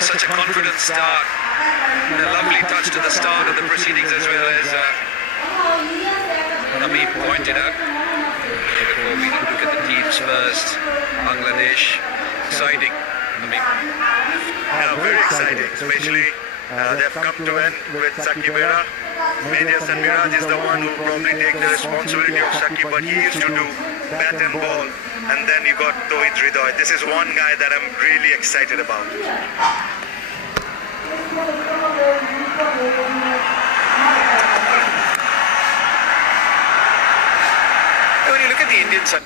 such a confident start. And a lovely touch to the start of the proceedings as well as Nami pointed out. Before we look at the teams first, Bangladesh, exciting. Nami. Yeah, very exciting, especially they've come to end with Saqib Era. Medias and Miraj is the one who probably take the responsibility of Saqib, but he used to do bat and ball. And then you got Towhid Hridoy. This is one guy that I'm really excited about. When you look at the Indian side,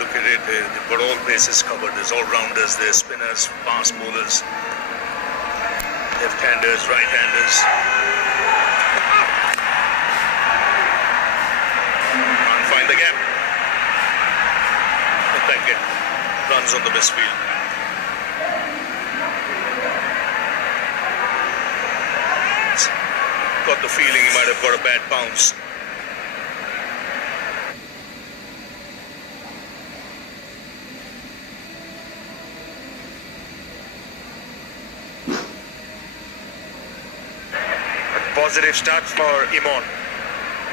look at it, they've got all bases covered. There's all-rounders, there's spinners, fast bowlers, left-handers, right-handers. Can't find the gap. Let that get runs on the best field. Got the feeling he might have got a bad bounce. Positive start for Imon.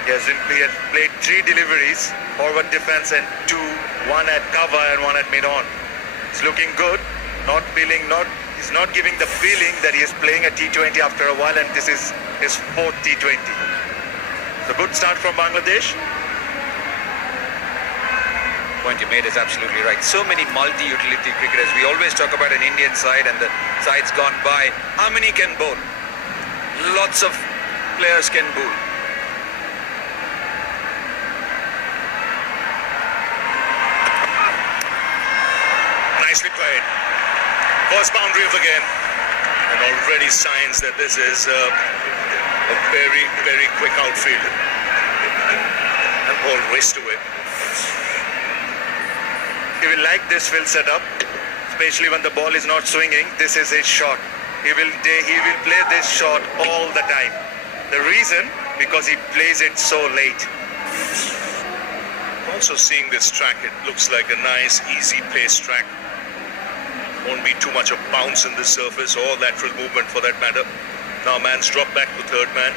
He has played 3 deliveries, forward defense and 2, one at cover and one at mid-on. It's looking good, he's not giving the feeling that he is playing a T20 after a while, and this is his 4th T20. So good start from Bangladesh. point you made is absolutely right. So many multi-utility cricketers. We always talk about an Indian side and the sides gone by. How many can bowl? Lots of players can bowl. Nicely played. First boundary of the game. And already signs that this is a very, very quick outfield. And ball raced away. He will like this field setup, especially when the ball is not swinging. This is his shot. He will play this shot all the time. The reason, because he plays it so late. Also seeing this track, it looks like a nice, easy pace track. Won't be too much of bounce in the surface or lateral movement for that matter. Now man's dropped back to third man.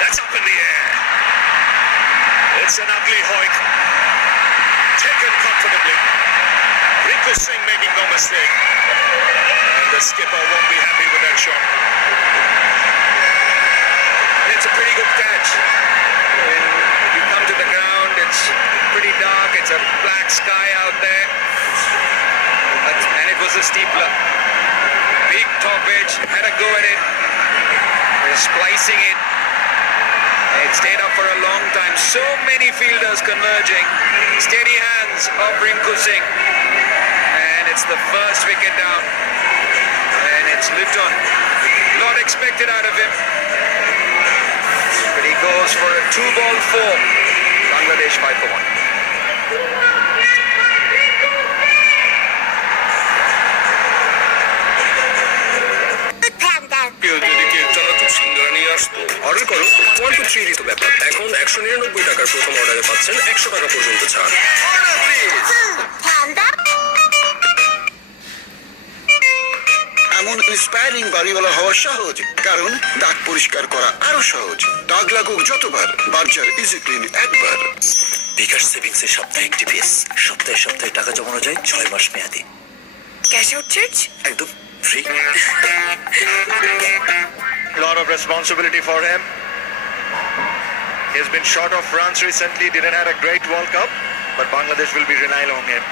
That's up in the air. It's an ugly hoik. Taken comfortably. Rinku Singh making no mistake. And the skipper won't be happy with that shot. And it's a pretty good catch. When you come to the ground, it's pretty dark. It's a black sky out there. And it was a steepler. Big top edge. Had a go at it. They're splicing it. And it stayed up for a long time. So many fielders converging. Steady hands of Rinku Singh. And it's the first wicket down. And it's lived on. A lot expected out of him. But he goes for a 2-ball 4. Bangladesh 5 for 1. Order করো 1 to 3 ঋতু ব্যাপার। এখন 199 টাকার প্রথম অর্ডারে পাচ্ছেন 100 টাকা পর্যন্ত ছাড়। এমন ইন্সপায়ারিং বাড়িওয়ালা হওয়া সহজ, কারণ দাগ পরিষ্কার করা আরো সহজ। দাগ লাগুক যতবার, বার্জার ইজি ক্লিন একবার। বিকাশ সেভিংস এর সাপ্তাহিক টিপিএস, সপ্তাহে সপ্তাহে টাকা জমানো যায় 6 মাস মেয়াদি। ক্যাশ আউট চার্জ একদম free. A lot of responsibility for him. He has been short of runs recently, didn't have a great World Cup, but Bangladesh will be relying on him.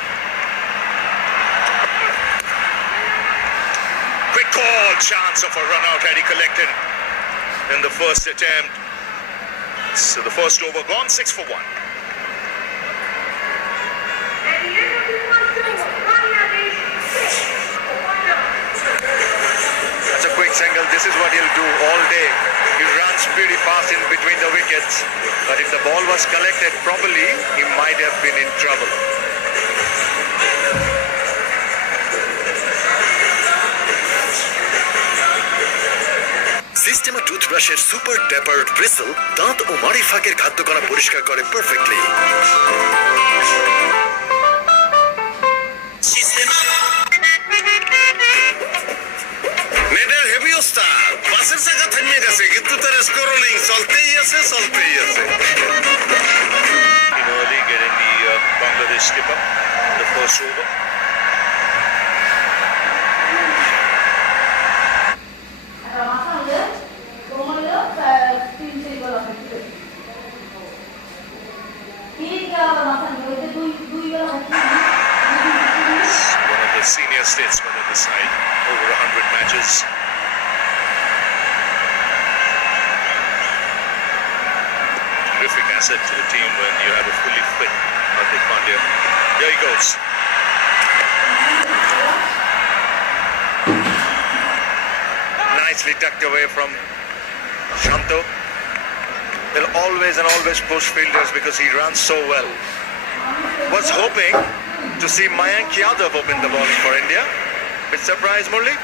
Quick call, chance of a run out had he collected in the first attempt. So the first over gone, 6 for 1. That's a quick single. This is what he'll do all day. He runs pretty fast in between the wickets, but if the ball was collected properly, he might have been in trouble. ব্রাশের super taper bristle দাঁত ও মাড়ি ফাঁকের খাদ্যকণা পরিষ্কার করে perfectly. নেটের heavy ওস্তাদ বাসের চাকা থামিয়ে গেছে কিন্তু তার স্ক্রলিং চলতেই আছে। Early getting the Bangladesh skipper the first over. One of the senior statesmen in the side, over 100 matches. Terrific asset to the team when you have a fully fit Hardik Pandya. Here he goes. Nicely tucked away from Shanto. They'll always push fielders because he runs so well. Was hoping to see Mayank Yadav open the bowling for India. Bit surprised, Murli?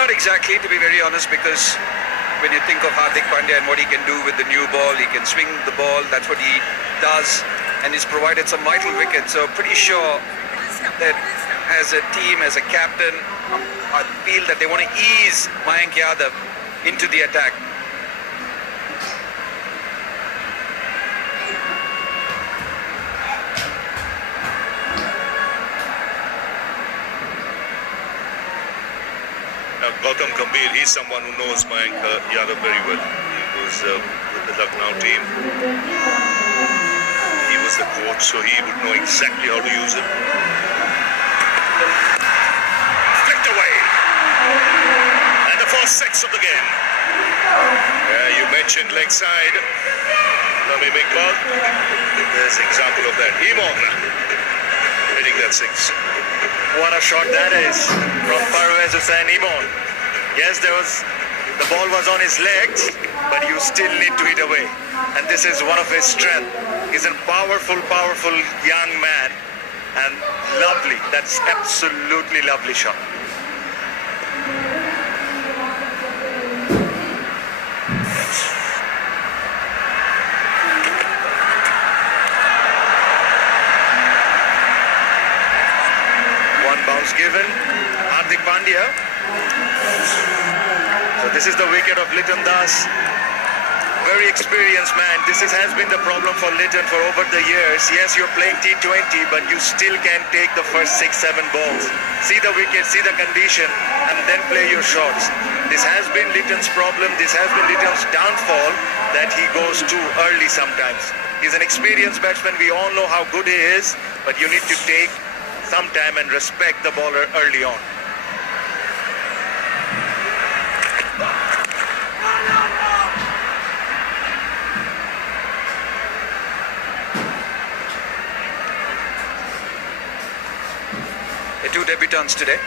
Not exactly, to be very honest, because when you think of Hardik Pandya and what he can do with the new ball, he can swing the ball, that's what he does, and he's provided some vital wickets. So pretty sure that as a team, as a captain, I feel that they want to ease Mayank Yadav into the attack. Now Gautam Gambhir, he's someone who knows Mayank Yadav very well. He was with the Lucknow team. He was the coach, so he would know exactly how to use it. Flicked away. And the first six of the game. You mentioned leg side. Tamim Iqbal. There's an example of that. Imon hitting that six. What a shot that is from Parvez Hussain Imon. Yes, the ball was on his legs, but you still need to hit away. And this is one of his strengths. He's a powerful young man. And lovely, that's absolutely lovely shot. Bounce given, Hardik Pandya. So this is the wicket of Litton Das. Very experienced man. Has been the problem for Litton for over the years. Yes, you're playing T20, but you still can take the first 6-7 balls. See the wicket, see the condition, and then play your shots. This has been Litton's problem. This has been Litton's downfall, that he goes too early sometimes. He's an experienced batsman. We all know how good he is, but you need to take some time and respect the bowler early on. The two debutants today,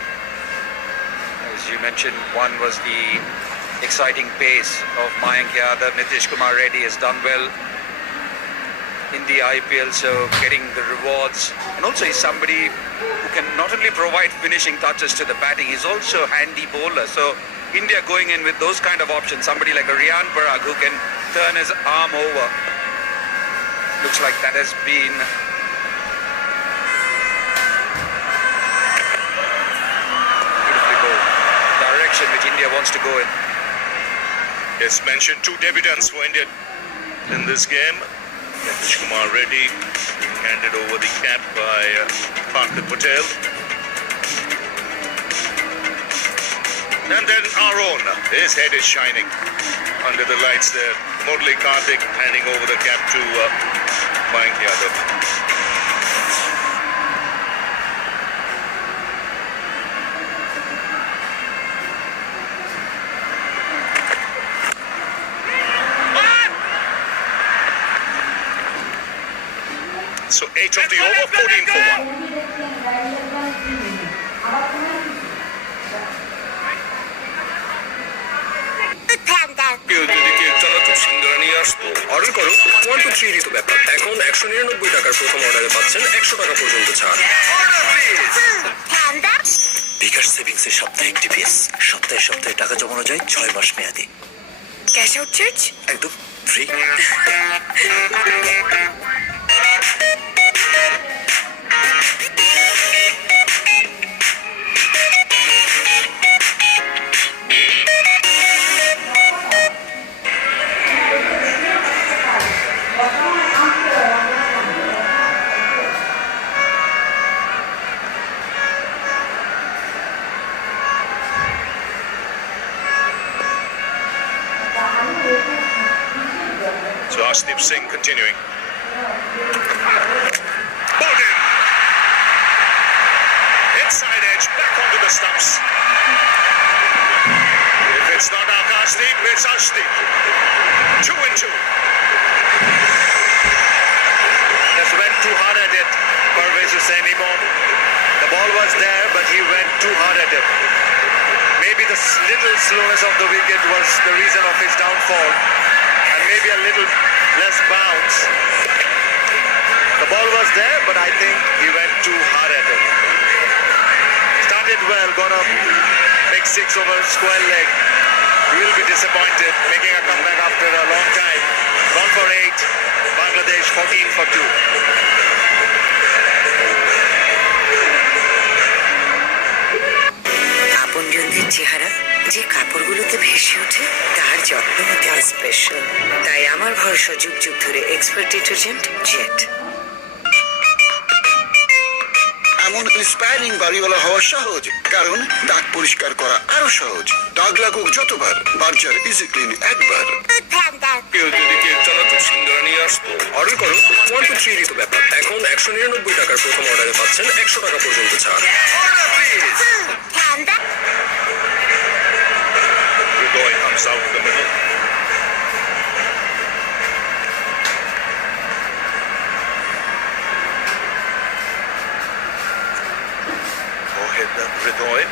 as you mentioned, one was the exciting pace of Mayank Yadav. Nitish Kumar Reddy has done well in the IPL, so getting the rewards, and also he's somebody who can not only provide finishing touches to the batting, he's also a handy bowler. So India going in with those kind of options, somebody like a Riyan Parag who can turn his arm over. Looks like that has been beautifully bowled. Direction which India wants to go in. Yes, mentioned two debutants for India in this game. Nitish Kumar Reddy handed over the cap by Partha Patel. And then our own, his head is shining under the lights there. Murli Karthik handing over the cap to Mayank Yadav. So 8 of the over, 14 for 1. কেউ যদি কেকতলা খুব সুন্দর নিয়ে আসতো, order করো 1 to 3 ঋতু ব্যাপার। এখন 199 টাকার প্রথম অর্ডারে পাচ্ছেন 100 টাকা পর্যন্ত ছাড়। বিকাশ সেভিংস এর সপ্তাহে NTPS, সপ্তাহে সপ্তাহে টাকা জমানো যায় 6 মাস মেয়াদি। Cash out charge? একদম free. So Arshdeep Singh continuing. Bowled in. Inside edge, back onto the stumps. If it's not Akashdeep, it's Arshdeep. 2 and 2. Just went too hard at it. Parvez Hussain Imam. The ball was there, but he went too hard at it. Maybe the little slowness of the wicket was the reason of his downfall, and maybe a little less bounce. The ball was there, but I think he went too hard at it. Started well, got a big 6 over square leg. He will be disappointed, making a comeback after a long time. Gone for 8, Bangladesh 14 for 2. আপনজনদের চেহারা যে কাপড়গুলোতে ভেসে ওঠে তার যত্ন হতে হয় special. তাই আমার ভরসা যুগ যুগ ধরে এক্সপার্ট ডিটারজেন্ট জেট। এমন ইন্সপায়ারিং বাড়িওয়ালা হওয়া সহজ, কারণ দাগ পরিষ্কার করা আরো সহজ। দাগ লাগুক যতবার, বার্জার ইজি ক্লিন একবার। কেউ যদি কেক চালাতো সিঙ্গারা নিয়ে আসতো, অর্ডার করো 1 to 3 তো ব্যাপার। এখন 199 টাকার প্রথম অর্ডারে পাচ্ছেন 100 টাকা পর্যন্ত ছাড়। Ridoy comes out the middle. Mohit Ridoy.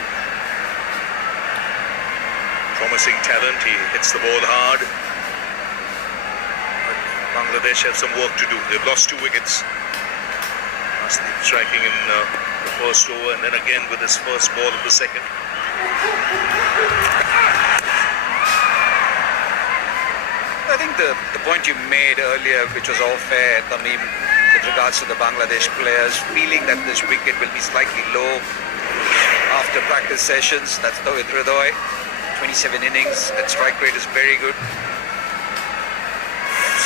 Promising talent, he hits the ball hard. But Bangladesh have some work to do. They've lost 2 wickets. Arshdeep striking in the first over and then again with his first ball of the second. I think the point you made earlier, which was all fair, Tamim, with regards to the Bangladesh players feeling that this wicket will be slightly low after practice sessions. That's Tawhid Hridoy, 27 innings, that strike rate is very good.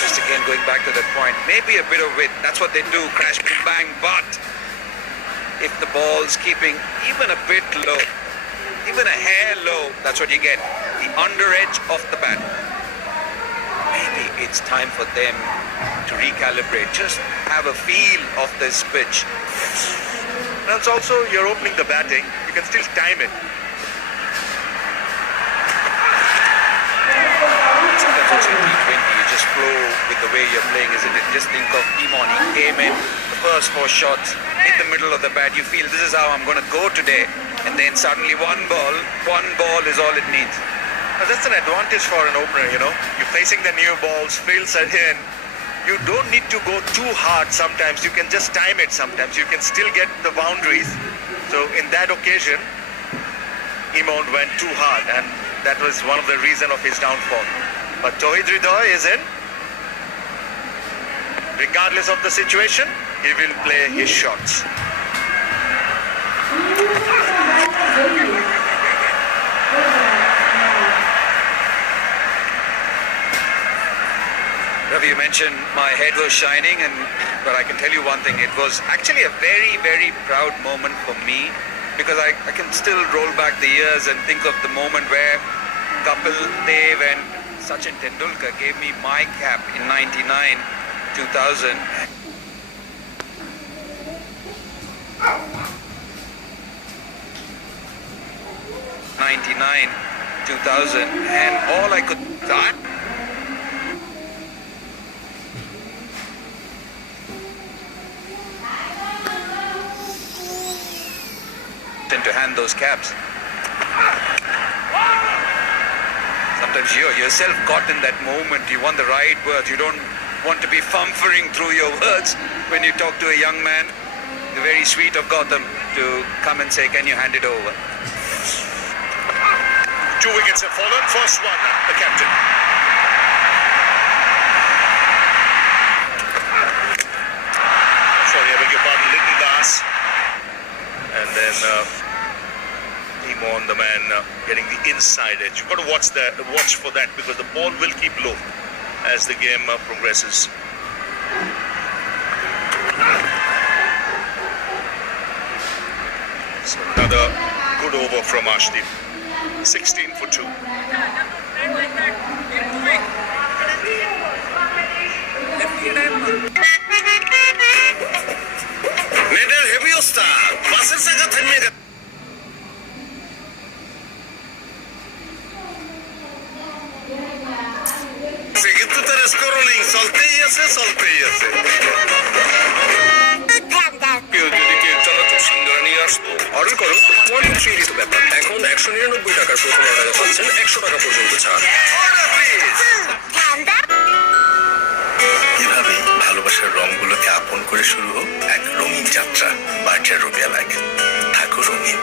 Just again going back to that point, maybe a bit of width, that's what they do, crash, boom, bang, but if the ball's keeping even a bit low, even a hair low, that's what you get, the under edge of the bat. Maybe it's time for them to recalibrate, just have a feel of this pitch. And it's also, you're opening the batting, you can still time it. Sometimes also in T20, you just flow with the way you're playing, isn't it? Just think of Imon, he came in, the first 4 shots, in the middle of the bat, you feel this is how I'm going to go today, and then suddenly one ball is all it needs. Now that's an advantage for an opener, you know. You're facing the new balls, fields are in. You don't need to go too hard sometimes. You can just time it sometimes. You can still get the boundaries. So in that occasion, Imon went too hard, and that was one of the reasons of his downfall. But Tawhid Hridoy is in. Regardless of the situation, he will play his shots. Ravi, you mentioned my head was shining, but I can tell you one thing, it was actually a very, very proud moment for me, because I can still roll back the years and think of the moment where Kapil Dev and Sachin Tendulkar gave me my cap in 99, 2000. '99, 2000, and all I could start. To hand those caps. Sometimes you're yourself caught in that moment. You want the right words. You don't want to be fumfering through your words when you talk to a young man. very sweet of Gotham to come and say, can you hand it over? 2 wickets have fallen. First one, the captain. Sorry, I beg your pardon, Little Das. And then Imon, the man, getting the inside edge. You've got to watch for that because the ball will keep low as the game progresses. So another good over from Arshdeep. 16 for 2. নেটের heavy ওস্তাদ বাসের চাকা থামিয়ে গেছে কিন্তু তার scrolling চলতেই আছে কেউ যদি কেক চানাচুর সিঙ্গারা নিয়ে আসতো অর্ডার করো 1 2 3 তো ব্যাপার এখন 199 টাকার প্রথম অর্ডারে পাচ্ছেন 100 টাকা পর্যন্ত ছাড় অর্ডার প্লিজ এভাবে ভালোবাসার রঙগুলোকে আপন করে শুরু হোক এক রঙিন যাত্রা। বার্জার রুবিয়া লাগ, থাকো রঙিন।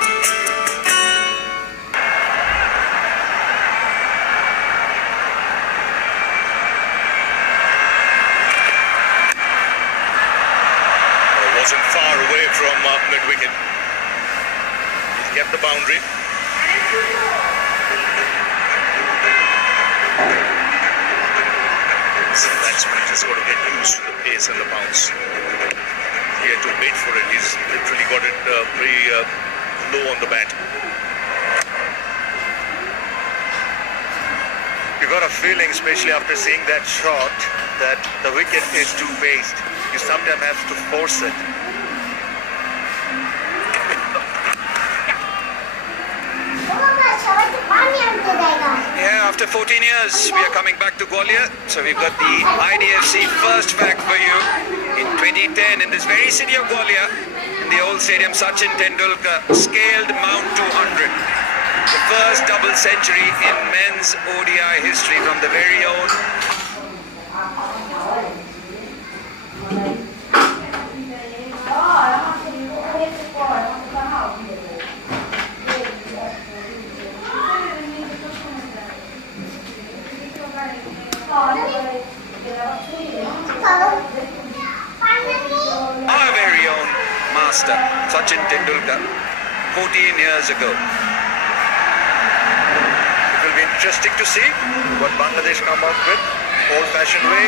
Wasn't far away from mid-wicket. He kept the boundary. So that's when he just got to get used to the pace and the bounce. He had to wait for it. He's literally got it very low on the bat. You got a feeling, especially after seeing that shot, that the wicket is too paced. You sometimes have to force it. Yeah, after 14 years, we are coming back to Gwalior. So we've got the IDFC first fact for you. In 2010, in this very city of Gwalior, in the old stadium, Sachin Tendulkar scaled Mount 200. The first double century in men's ODI history from the very own our very own master, Sachin Tendulkar, 14 years ago. It will be interesting to see what Bangladesh come up with. Old-fashioned way,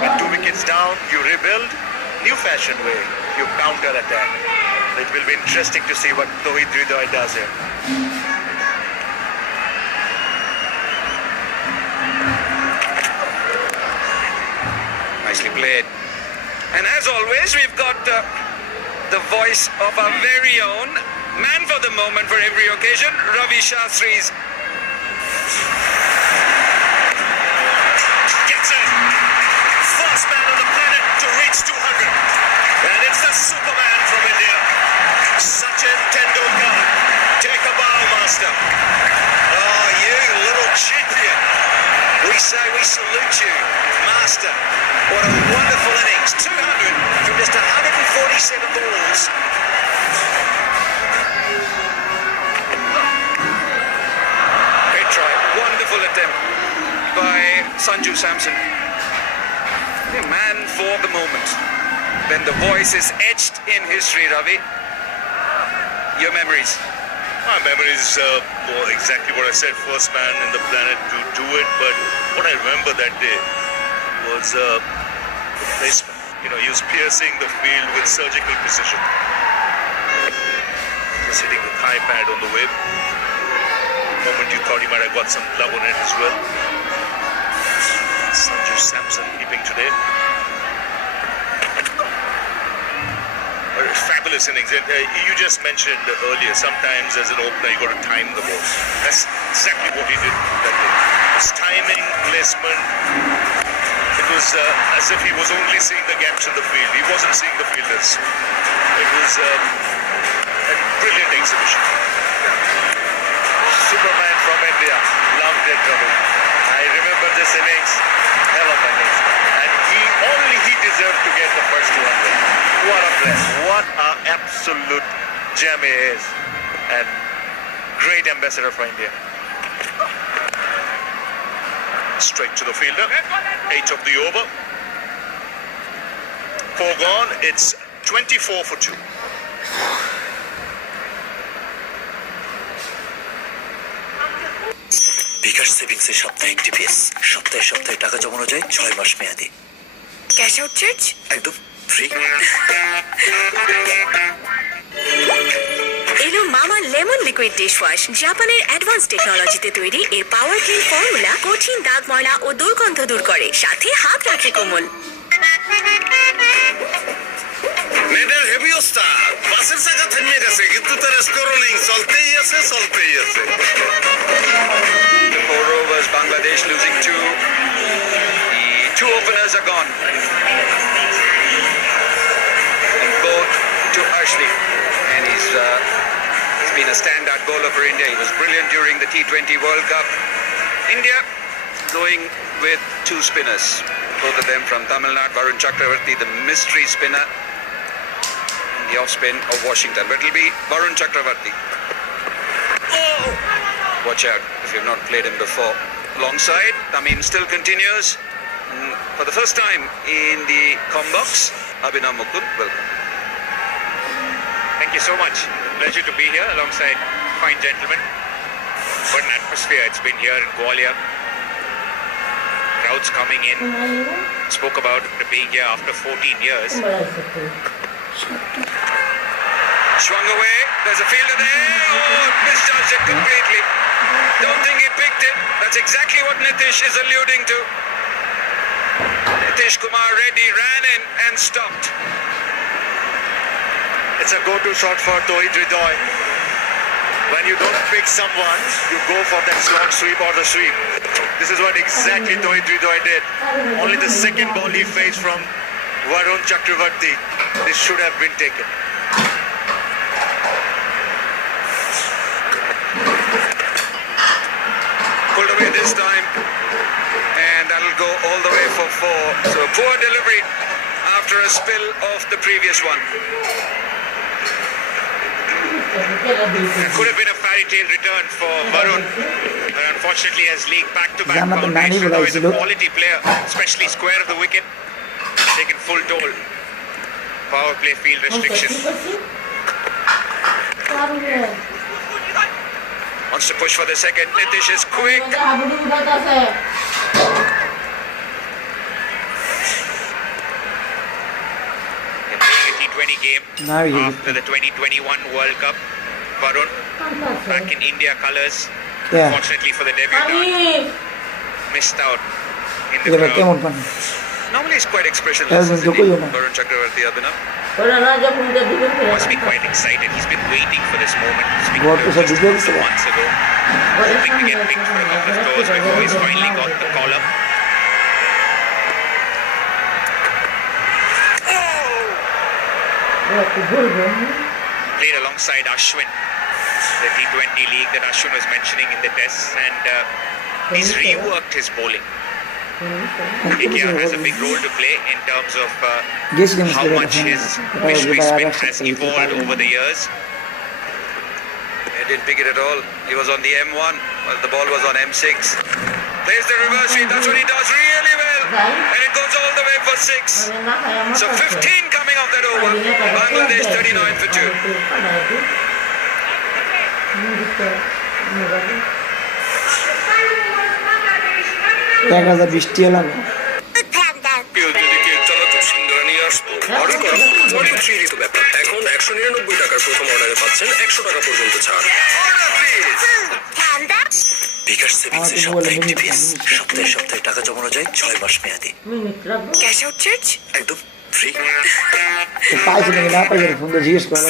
when 2 wickets down, you rebuild. New-fashioned way, you counter-attack. It will be interesting to see what Tauhid Hridoy does here. Nicely played. And as always, we've got the voice of our very own man for the moment for every occasion, Ravi Shastri's. Gets it. First man on the planet to reach 200. And it's the Superman from India, Sachin Tendulkar. Take a bow, master. Oh, you little champion. We say we salute you, master. What a wonderful innings. 200 from just 147 balls. Great try. Wonderful attempt by Sanju Samson. A man for the moment. Then the voice is etched in history, Ravi. Your memories. My memories were exactly what I said, first man in the planet to do it, but what I remember that day was the placement. You know, he was piercing the field with surgical precision. Just hitting the thigh pad on the way. The moment you thought he might have got some glove on it as well. Sanju Samson keeping today. Fabulous innings. And, you just mentioned earlier, sometimes as an opener you got to time the balls. That's exactly what he did that day. His timing, placement. It was as if he was only seeing the gaps in the field. He wasn't seeing the fielders. It was a brilliant exhibition. Superman from India. Loved it, Ravi. I remember this innings. Hell of an innings. And he deserved to get the first 200. What a player. what an absolute gem he is. And great ambassador for India. Straight to the fielder. 8 of the over. 4 gone. It's 24 for 2. বিকাশ সেভিংসে সাপ্তাহিক TPS সপ্তাহে সপ্তাহে টাকা জমানো যায় 6 মাস মেয়াদি cash out charge? একদম free. এলো মামা লেমন লিকুইড ডিশ ওয়াশ। জাপানের অ্যাডভান্স টেকনোলজিতে তৈরি এর পাওয়ার ক্লিন ফর্মুলা কঠিন দাগ ময়লা ও দুর্গন্ধ দূর করে, সাথে হাত রাখে কোমল। মেডেল হেভি ওস্তাদ বাসের চাকা থেমে গেছে কিন্তু তার স্ক্রলিং চলতেই আছে। The 4 overs, Bangladesh losing 2. The 2 openers are gone. And both to Ashley. And he's been a standout bowler for India. He was brilliant during the T20 World Cup. India going with 2 spinners. Both of them from Tamil Nadu. Varun Chakravarti, the mystery spinner. And the off-spin of Washington. But it'll be Varun Chakravarti. Watch out if you've not played him before. Long side, Tamim still continues. For the first time in the combox, Abhinav Mukund, welcome. Thank you so much. Pleasure to be here alongside fine gentlemen. What an atmosphere it's been here in Gwalior. Crowds coming in. Spoke about being here after 14 years. Swung away, there's a fielder there. Oh, misjudged it completely. Don't think he picked it. That's exactly what Nitish is alluding to. Nitish Kumar Reddy ran in and stopped. It's a go-to shot for Tauhid Hridoy. When you don't pick someone, you go for that slot sweep or the sweep. This is what exactly Tauhid Hridoy did. Only the second ball he faced from Varun Chakravarti. This should have been taken. Pulled away this time. And that'll go all the way for 4. So poor delivery after a spill of the previous one. It could have been a fairy tale return for Varun. But unfortunately has leaked back-to-back boundaries. Hridoy is a quality player, especially square of the wicket. Taken full toll. Power play field restriction. Wants to push for the second. Nitish is quick. In playing a T20 game after the 2021 World Cup. Varun back in India colours. Unfortunately for the debutant, missed out in the crowd. Normally he's quite expressionless, isn't he? Varun Chakravarti, Abhinav. Must be quite excited. He's been waiting for this moment. He's been just months ago. Hoping to get picked for a couple of tours before he's finally got the call up. Played alongside Ashwin, the T20 league that Ashwin was mentioning in the tests, and he's reworked his bowling. KKR has a big role to play in terms of how much his mystery spin has evolved over the years. He didn't pick it at all. He was on the M1 while the ball was on M6. Plays the reverse sweep. That's what he does really well. And it goes all the way for 6. So 15 coming off that over. Bangladesh 39 for 2. কেউ যদি cake চালাতো সিঙ্গারা নিয়ে আসতো। Order করো 23 ঋতু ব্যাপার। এখন 199 টাকার প্রথম অর্ডারে পাচ্ছেন 100 টাকা পর্যন্ত ছাড়। বিকাশ সেভিংসে সাপ্তাহিক টিপিএস সপ্তাহে সপ্তাহে টাকা জমানো যায় 6 মাস মেয়াদি ক্যাশ আউট চার্জ? একদম ফ্রি।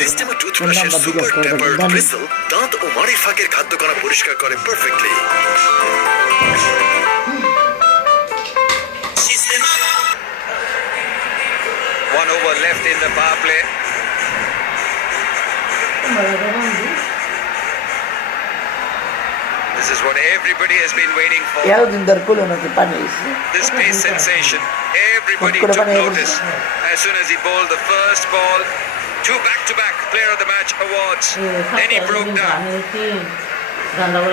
সিস্টেমা টুথব্রাশের সুপার টেম্পারড ব্রিসল দাঁত ও মাড়ির ফাঁকের খাদ্যকণা পরিষ্কার করে perfectly. One over left in the power play. This is what everybody has been waiting for. এতদিন ধরে করলো নাকি পানি এসে This pace sensation. Everybody What could took have been able notice as soon as he bowled the first ball. 2 back-to-back Player of the Match awards. Then he broke down.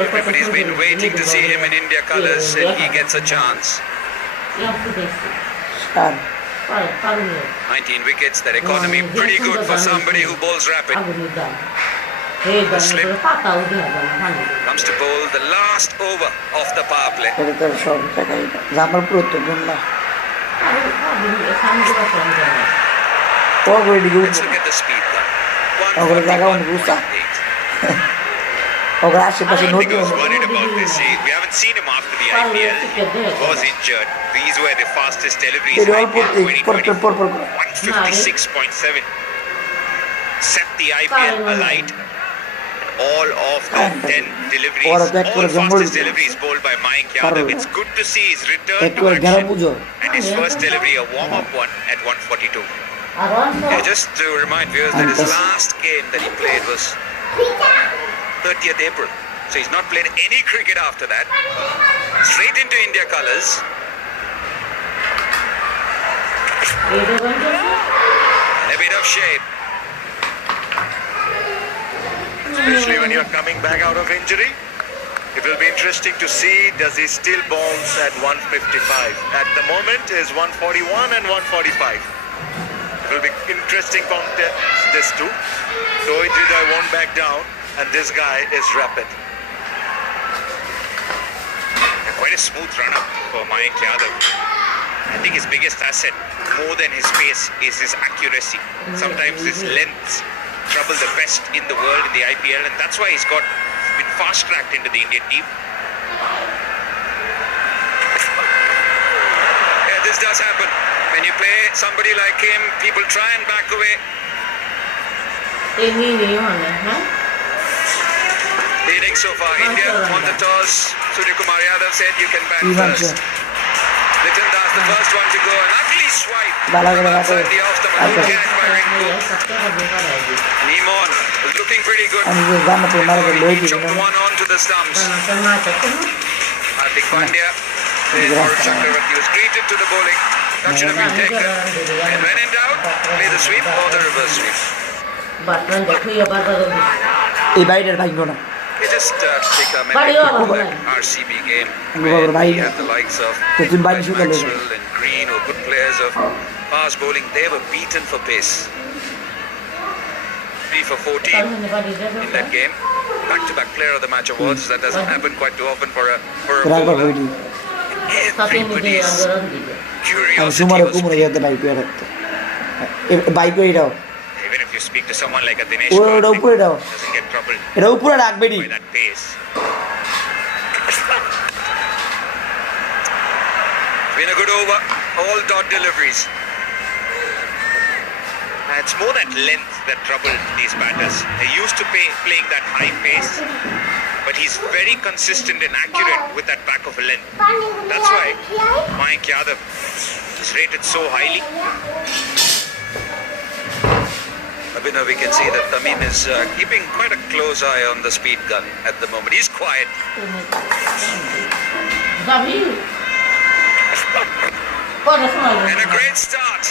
Everybody's been waiting to see him in India colours and he gets a chance. Sir 19 wickets, that economy pretty good for somebody who bowls rapid. Comes to bowl the last over of the power play. এটা তো সব জায়গায় জামালপুর তো গুন্ডা ও করে দিকে Let's look at the speed gun. ওগুলো জায়গা অনেক উঁচা 141.8. ওগুলো আশেপাশে I নদী think I was worried about this. We haven't seen him after the IPL. He was injured. These were the fastest deliveries in এটা অল্প IPL পর 2020. পর পর 156.7. Set the IPL alight. All of the 10 deliveries, Or attack for all example, fastest deliveries bowled by Mayank Yadav. It's good to see his return একটু to ঘেরা action. বুঝো And his first delivery, a warm-up one at 142. Yeah, just to remind viewers that his last game that he played was 30th April. So he's not played any cricket after that. Straight into India colours. A bit of shape. Especially when you're coming back out of injury. It will be interesting to see, does he still bounce at 155? At the moment is 141 and 145. It will be interesting contest, this too. Rohit Hriday won't back down and this guy is rapid. Quite a smooth run-up for Mayank Yadav. I think his biggest asset, more than his pace, is his accuracy. Sometimes his lengths trouble the best in the world in the IPL, and that's why he's been fast-tracked into the Indian team. Yeah, this does happen. When you play somebody like him, people try and back away. Leading so far, India on the toss. Surya Kumar Yadav said you can bat first. Nitin Das, the first one to go, an ugly swipe. Outside the off the mark, catch by Rinku. Nimon was looking pretty good. আমি যে Jamalpur market লই দিই Chopped one onto the stumps. Hardik Pandya, Varun Chakravarti was greeted to the bowling. That should have been taken. And when in doubt, play the sweep or the reverse sweep. এই বাইরের ভাগ্য না You just take a memory of that RCB game where we had the likes of Maxwell and Green, who were good players of fast bowling. They were beaten for pace. 3 for 14 in that game. Back-to-back Player of the Match awards. That doesn't happen quite too often for a bowler. Everybody's curiosity সুমারে was কুমড়ে যেতে bike করে রাখতে bike করে এটাও even if you speak to someone like a Dinesh ওটা Karthik, উপরে দাও doesn't get troubled এটা উপরে রাখবে নি by that pace. Been a good over, all dot deliveries. And it's more that length that troubled these batters. They're used to playing that high pace, but he's very consistent and accurate with that back of a length. That's why Mayank Yadav is rated so highly. Abhinav, we can see that Tamim is keeping quite a close eye on the speed gun at the moment. He's quiet. And a great start.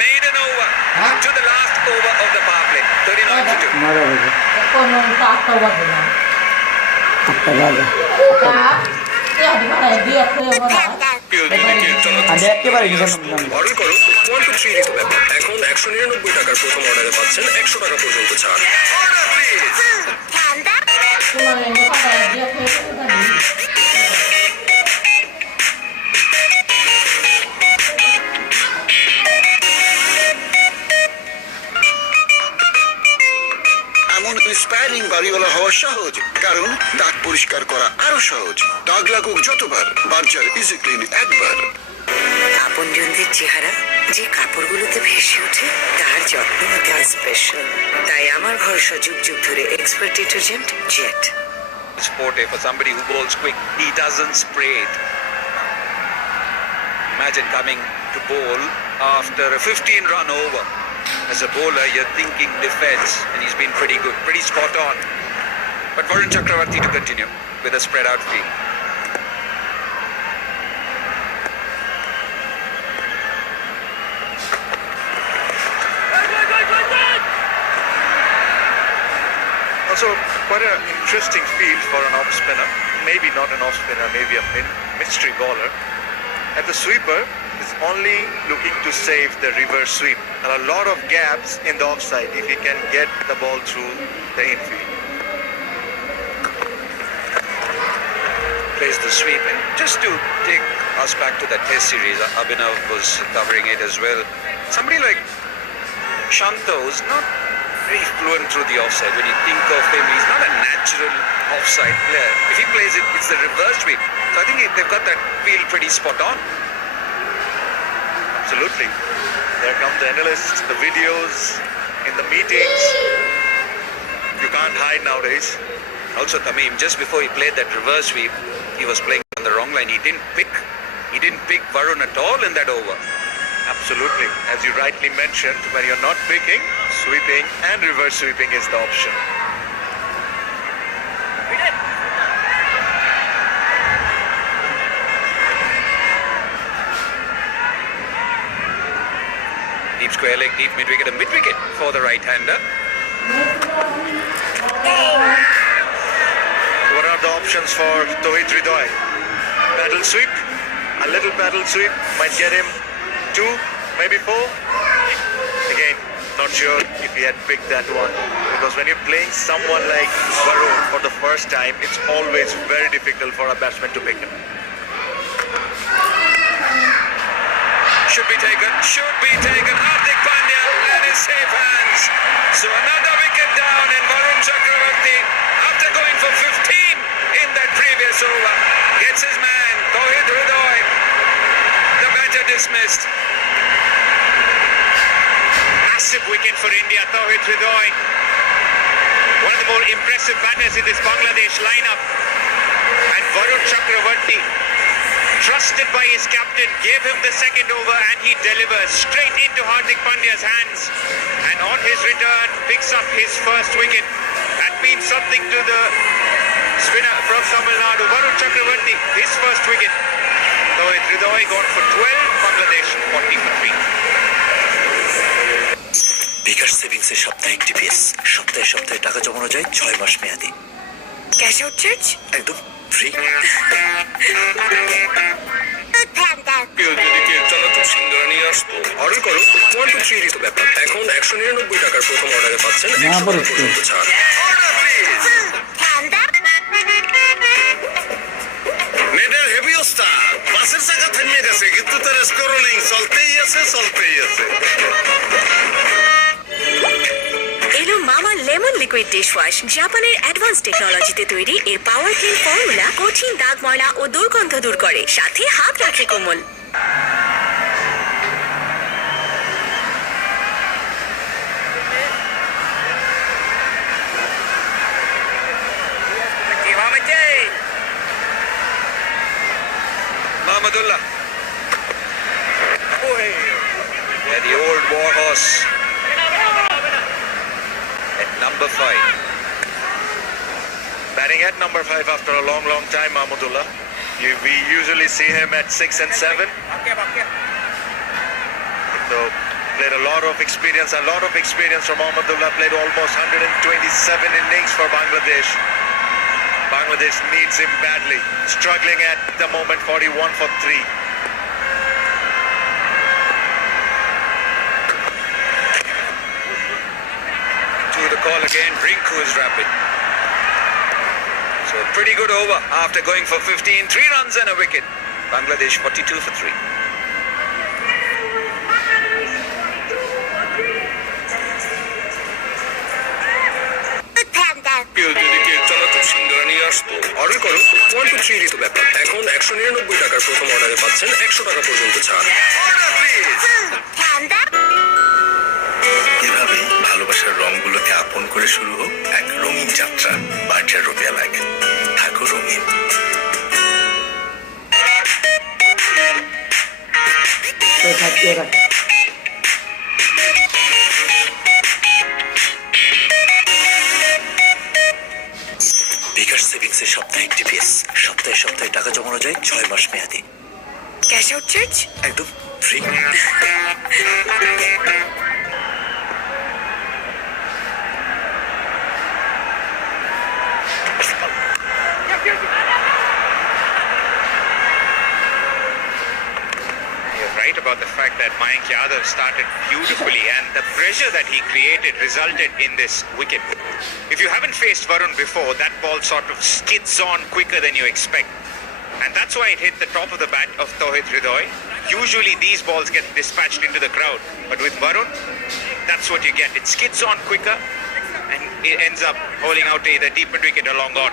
Maiden over to the last over of the power play. 39 to 2. মারা গেছে আমি একেবারে order করো 1 to 3 ঋতু ব্যাপার এখন 199 টাকার প্রথম অর্ডারে পাচ্ছেন 100 টাকা পর্যন্ত ছাড় Order, please. এমন ইন্সপায়ারিং বাড়িওয়ালা হওয়া সহজ, কারণ দাগ পরিষ্কার করা আরো সহজ। দাগ লাগুক যতবার, বার্জার ইজি ক্লিন একবার। আপনজনদের চেহারা যে কাপড়গুলোতে ভেসে ওঠে তার যত্ন হতে হয় স্পেশাল। তাই আমার ভরসা যুগ যুগ ধরে expert detergent jet. It's forte for somebody who bowls quick. He doesn't spray it. Imagine coming to bowl after a 15-run over. As a bowler, you're thinking defense, and he's been pretty good, pretty spot on. But Varun Chakravarti to continue. with a spread out field. Also, quite an interesting field for an off spinner. Maybe not an off spinner, maybe a mystery bowler. At the sweeper, is only looking to save the reverse sweep. And a lot of gaps in the offside if he can get the ball through the infield. Plays the sweep. And just to take us back to that test series, Abhinav was covering it as well. Somebody like Shanto is not very fluent through the offside. When you think of him, he's not a natural offside player. If he plays it, it's the reverse sweep. So I think they've got that feel pretty spot on. Absolutely. There come the analysts, the videos, in the meetings. You can't hide nowadays. Also, Tamim, just before he played that reverse sweep, he was playing on the wrong line. He didn't pick Varun at all in that over. Absolutely. As you rightly mentioned, when you're not picking, sweeping and reverse sweeping is the option. Deep square leg, deep mid-wicket, a mid-wicket for the right-hander. What are the options for Tauhid Hridoy? Paddle sweep. A little paddle sweep might get him 2, maybe 4. Again, not sure if he had picked that one. Because when you're playing someone like Varun for the first time, it's always very difficult for a batsman to pick him. Should be taken. Hardik Pandya in his safe hands. So another wicket down, and Varun Chakravarti, after going for 15 in that previous over, gets his man, Tauhid Hridoy, the batter dismissed. Massive wicket for India, Tauhid Hridoy. One of the more impressive batters in this Bangladesh lineup. And Varun Chakravarti, trusted by his captain, gave him the second over and he delivers straight into Hardik Pandya's hands. And on his return, picks up his first wicket. That means something to the spinner from Tamil Nadu, Varun Chakravarti, his first wicket. Tauhid Hridoy gone for 12, Bangladesh 40 for 3. বিকাশ সেভিংসের সপ্তাহে একটি PS সপ্তাহে সপ্তাহে টাকা জমানো যায় 6 মাস মেয়াদি cash out charge একদম free কেউ যদি কেক চালাতো সিঙ্গারা নিয়ে আসতো অর্ডার করো 1 2 3 তো ব্যাপার এখন 199 টাকার প্রথম অর্ডারে পাচ্ছেন 100 টাকা পর্যন্ত ছাড় নেটের হেভি ওস্তাদ বাসের চাকা থামিয়ে গেছে কিন্তু তার স্ক্রলিং চলতেই আছে এলো মামা লেমন লিকুইড ডিশ ওয়াশ জাপানের অ্যাডভান্স টেকনোলজিতে তৈরি এর পাওয়ার ক্লিন ফর্মুলা কঠিন দাগ ময়লা ও দুর্গন্ধ দূর করে সাথে হাত রাখে কোমল Mahmudullah. Yeah, the old war horse at number 5. Batting at number 5 after a long time, Mahmudullah. We usually see him at 6 and 7. So, played a lot of experience from Mahmudullah. Played almost 127 innings for Bangladesh. Bangladesh needs him badly. Struggling at the moment, 41 for 3. To the call again, Rinku is rapid. So pretty good over after going for 15, 3 runs and a wicket. Bangladesh 42 for 3. কেউ যদি cake চালাতো সিঙ্গারা নিয়ে আসতো order করো 1 2 3 তো ব্যাপার এখন 199 টাকার প্রথম অর্ডারে পাচ্ছেন 100 টাকা পর্যন্ত ছাড় এভাবে ভালোবাসার রংগুলোকে আপন করে শুরু হোক এক রঙিন যাত্রা বার্জার রুপিয়া লাগ থাকো রঙিন বিকাশ সেভিংস আছে সাপ্তাহিক টিপিএস, সপ্তাহে সপ্তাহে টাকা জমানো যায় 6 মাস মেয়াদি, ক্যাশ আউট চার্জ? একদম free. You're right about the fact that Mayank Yadav started beautifully and the pressure that he created resulted in this wicket. If you haven't faced Varun before, that ball sort of skids on quicker than you expect. And that's why it hit the top of the bat of Tauhid Hridoy. Usually these balls get dispatched into the crowd. But with Varun, that's what you get. It skids on quicker and it ends up holding out to either deep mid wicket or long on.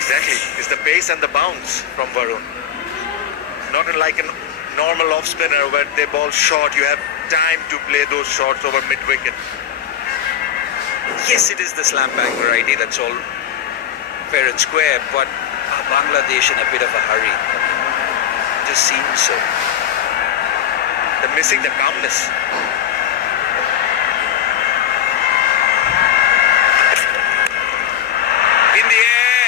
Exactly. It's the pace and the bounce from Varun. Not like a normal off spinner where they ball short. You have time to play those shots over mid wicket. Yes, it is the slam bang variety, that's all fair and square, but Bangladesh in a bit of a hurry. It just seems so. They're missing the calmness. In the air,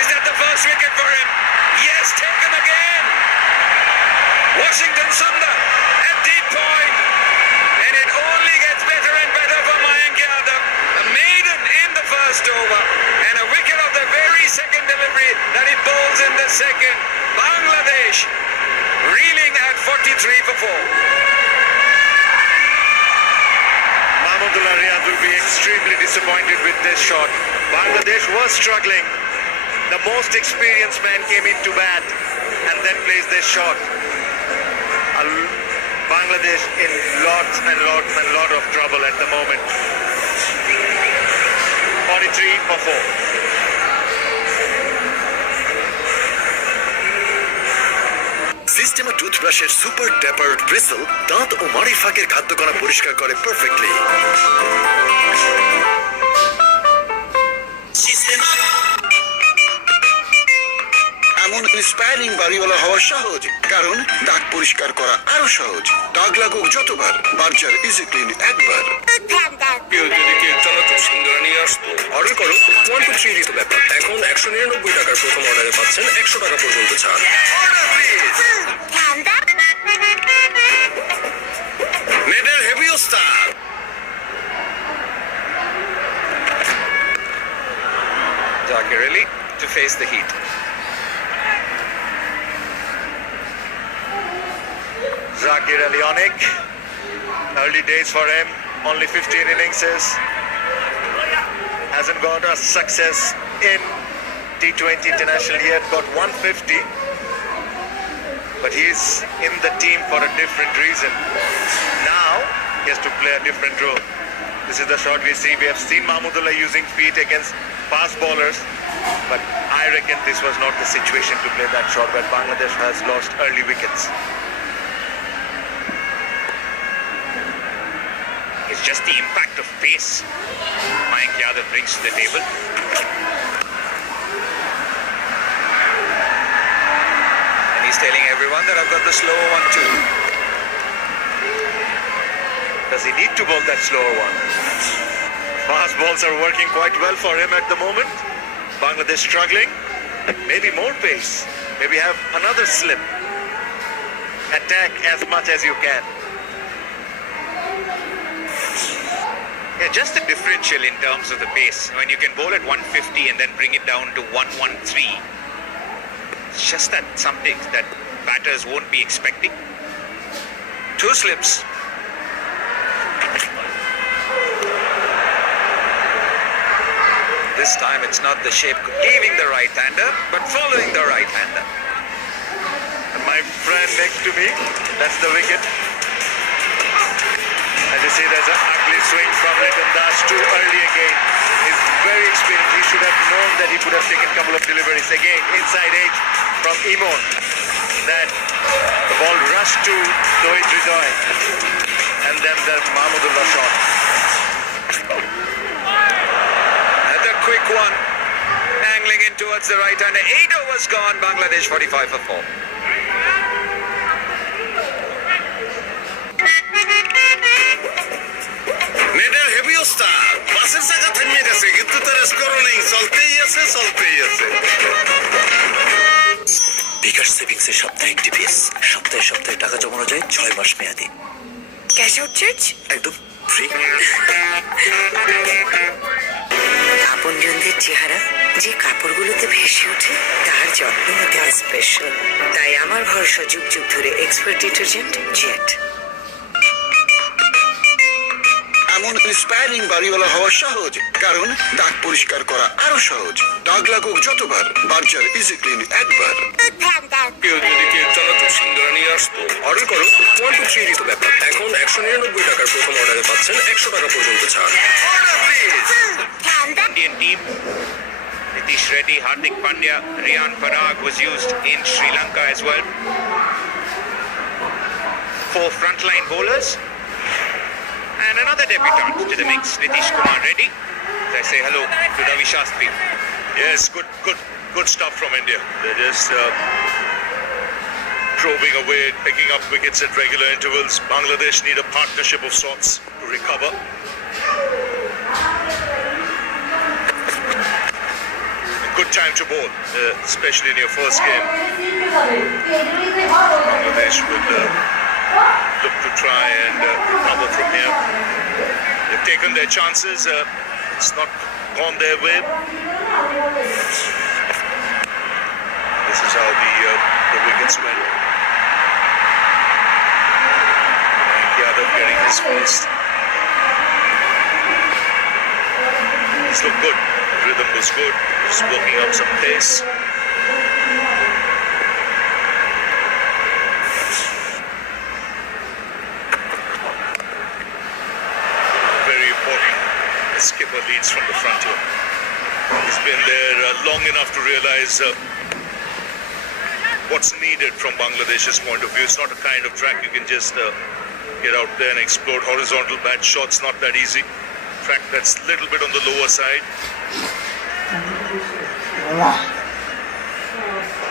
is that the first wicket for him? Yes, taken again. Washington Sundar at deep point, and it only gets better and better for Mayank Yadav. A maiden in the first over, and a wicket of the very second delivery that he bowls in the second. Bangladesh reeling at 43 for 4. Mahmudullah Riyad will be extremely disappointed with this shot. Bangladesh was struggling. The most experienced man came into bat and then plays this shot. Bangladesh in lots and lot of trouble at the moment. 43 for 4. Systema টুথব্রাশের super tapered bristle দাঁত ও মাড়ি ফাঁকের খাদ্যকণা পরিষ্কার করে perfectly. এমন inspiring বাড়িওয়ালা হওয়া সহজ, কারণ দাগ পরিষ্কার করা আরো সহজ। দাগ লাগুক যতবার, বার্জার ইজি ক্লিন একবার। কেউ যদি কেক চালাতো সিঙ্গারা নিয়ে আসতো, অর্ডার করো 1 to 3 তো ব্যাপার। এখন 199 টাকার প্রথম অর্ডারে পাচ্ছেন 100 টাকা পর্যন্ত ছাড়। মেডেল হেভিও star. Zakir Ali to face the heat. Zakir Ali Onik. Early days for him. Only 15 innings. Hasn't got a success in T20 International yet. Got 150. But he's in the team for a different reason. Now he has to play a different role. This is the shot we see. We have seen Mahmudullah using feet against fast bowlers. But I reckon this was not the situation to play that shot where Bangladesh has lost early wickets. It's just the impact of pace Mayank Yadav brings to the table. And he's telling everyone that I've got the slower one too. Does he need to bowl that slower one? Fast balls are working quite well for him at the moment. Bangladesh struggling. Maybe more pace. Maybe have another slip. Attack as much as you can. Yeah, just the differential in terms of the pace. When you can bowl at 150 and then bring it down to 113. It's just that something that batters won't be expecting. 2 slips. This time it's not the shape leaving the right-hander, but following the right-hander. And my friend next to me, that's the wicket. As you see, there's an ugly swing from Liton Das too early again. He's very experienced. He should have known that he could have taken a couple of deliveries. Again, inside edge from Imon. That the ball rushed to Tauhid Hridoy. And then the Mahmudullah shot. Another quick one. Angling in towards the right-hander. 8 overs gone. Bangladesh 45 for 4. Medal হেভিও star. বাসের চাকা থেমে গেছে কিন্তু তার স্কোরলিং চলতেই আছে। সেভিংসের সাপ্তাহিক টিপিএস। সপ্তাহে সপ্তাহে টাকা জমানো যায় 6 মাস মেয়াদি। Cash out charge? একদম ফ্রি। আপনজনদের চেহারা যে কাপড়গুলোতে ভেসে ওঠে তার যত্ন নিতে হয় স্পেশাল। তাই আমার ভরসা যুগ যুগ ধরে এক্সপার্ট ডিটারজেন্ট জেট। এমন ইন্সপায়ারিং বাড়িওয়ালা হওয়া সহজ, কারণ দাগ পরিষ্কার করা আরো সহজ। দাগ লাগুক যতবার, বার্জার ইজি ক্লিন একবার। কেউ যদি কেক চালাতো সিঙ্গারা নিয়ে আসতো, অর্ডার করো 1 2 3 তো ব্যাপার। এখন 199 টাকার প্রথম অর্ডারে পাচ্ছেন 100 টাকা পর্যন্ত ছাড়। Indian team. Nitish Reddy, Hardik Pandya, Riyan Parag was used in Sri Lanka as well. 4 frontline bowlers. And another debutant to the mix, Nitish Kumar Reddy. As I say hello to Ravi Shastri. Yes, good stuff from India. They're just probing away, picking up wickets at regular intervals. Bangladesh need a partnership of sorts to recover. Good time to bowl, especially in your first game. Bangladesh will look to try and recover from here. They've taken their chances. It's not gone their way. This is how the wickets went. Yadav getting his first. He's looked good. Rhythm was good. Just working up some pace. Very important. The skipper leads from the front here. He's been there long enough to realize what's needed from Bangladesh's point of view. It's not a kind of track you can just get out there and explode horizontal bat shots. Not that easy. Track that's a little bit on the lower side.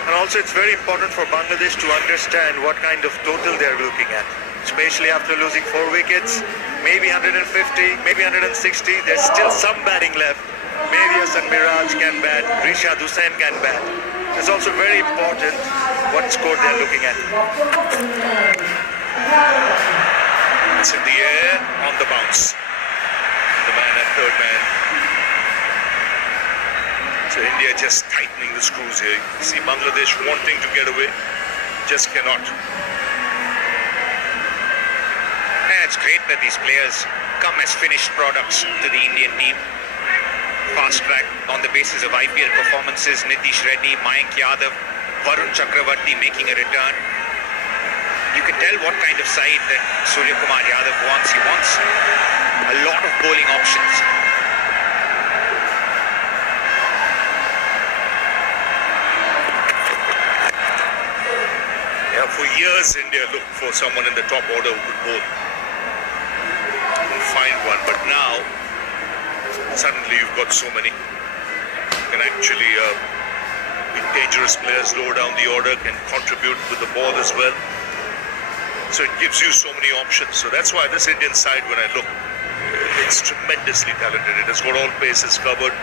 And also it's very important for Bangladesh to understand what kind of total they're looking at, especially after losing 4 wickets, maybe 150, maybe 160. There's still some batting left. Maybe Hasan Miraj can bat, Rishad Hussain can bat. It's also very important what score they're looking at. It's in the air, on the bounce. The man at third man. So India just tightening the screws here. You see Bangladesh wanting to get away, just cannot. Yeah, it's great that these players come as finished products to the Indian team. Fast track on the basis of IPL performances. Nitish Reddy, Mayank Yadav, Varun Chakravarti making a return. You can tell what kind of side that Surya Kumar Yadav wants. He wants a lot of bowling options. Yeah, for years India looked for someone in the top order who could bowl. Couldn't find one, but now suddenly you've got so many. Can actually be dangerous players lower down the order, can contribute with the ball as well. So it gives you so many options. So that's why this Indian side, when I look, it's tremendously talented. It has got all bases covered.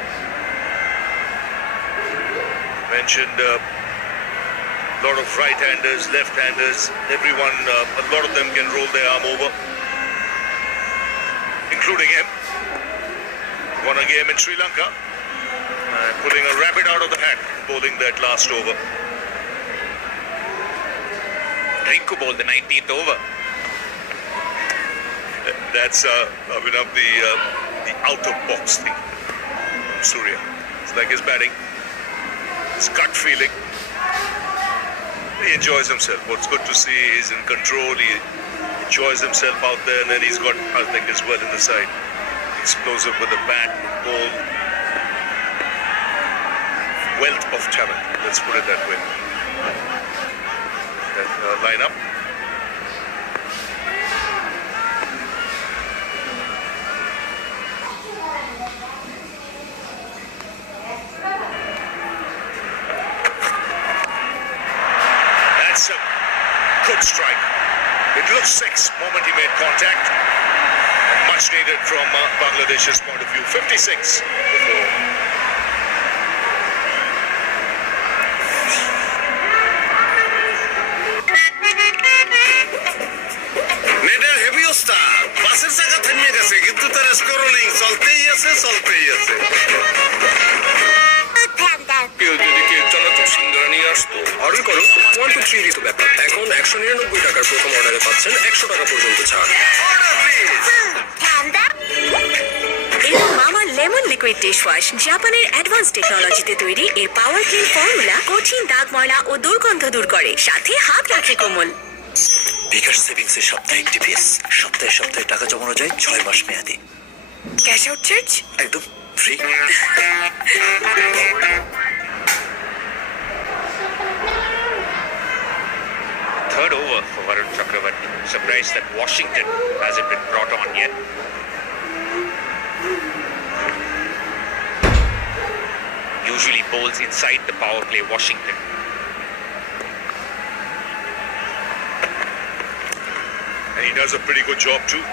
Mentioned a lot of right-handers, left-handers. Everyone, a lot of them can roll their arm over, including him. Won a game in Sri Lanka and pulling a rabbit out of the hat, bowling that last over. Rinku bowled the 19th over. That's the out-of-box thing from Surya. It's like his batting, his gut feeling. He enjoys himself. What's good to see, he's in control. He enjoys himself out there, and then he's got Hardik as well in the side. Explosive with the bat, ball. Wealth of talent, let's put it that way. That lineup. That's a good strike. It looks 6 moment he made contact. Much needed from Bangladesh's point of view. 56 before. শেষ করো নি, চলতেই আছে। কেউ যদি cake চানাচুর সিঙ্গারা নিয়ে আসতো order করো 1 to 3 তো ব্যাপার এখন 199 টাকার প্রথম অর্ডারে পাচ্ছেন 100 টাকা পর্যন্ত ছাড় এবার মামা লেমন লিকুইড ডিশ ওয়াশ জাপানের অ্যাডভান্স টেকনোলজিতে তৈরি এর পাওয়ার ক্লিন ফর্মুলা কঠিন দাগ ময়লা ও দুর্গন্ধ দূর করে সাথে হাত রাখে কোমল। বিকাশ সেভিংসের সপ্তাহে একটি পিস, সপ্তাহে টাকা জমানো যায় 6 মাস মেয়াদি, ক্যাশ আউট চার্জ একদম free. Third over for Varun Chakravarti. Surprised that Washington hasn't been brought on yet. Usually bowls inside the power play, Washington. And he does a pretty good job too.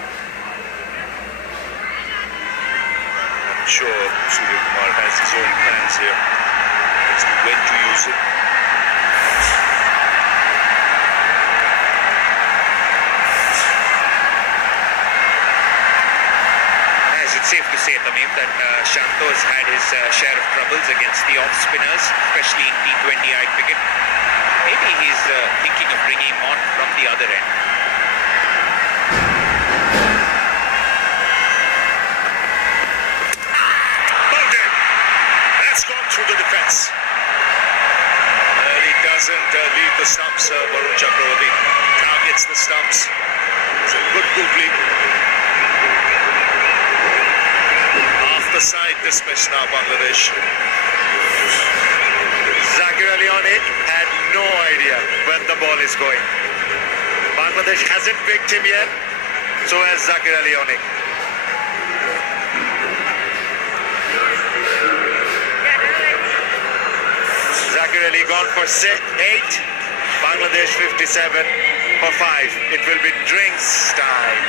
I'm sure Surya Kumar has his own plans here as to when to use it. Is it safe to say, Tamim, that Shanto has had his share of troubles against the off spinners, especially in T20I cricket? Maybe he's thinking of bringing him on from the other end. Bowden! That's gone through the defense. Well, he doesn't leave the stumps, Varun Chakravarti. Targets the stumps. It's a good googly. Off the side, dismiss now, Bangladesh. Zakir Ali had no idea when the ball is going. Bangladesh hasn't picked him yet, so has Zakir Ali Zakir Ali gone for 8, Bangladesh 57 for 5. It will be drinks time.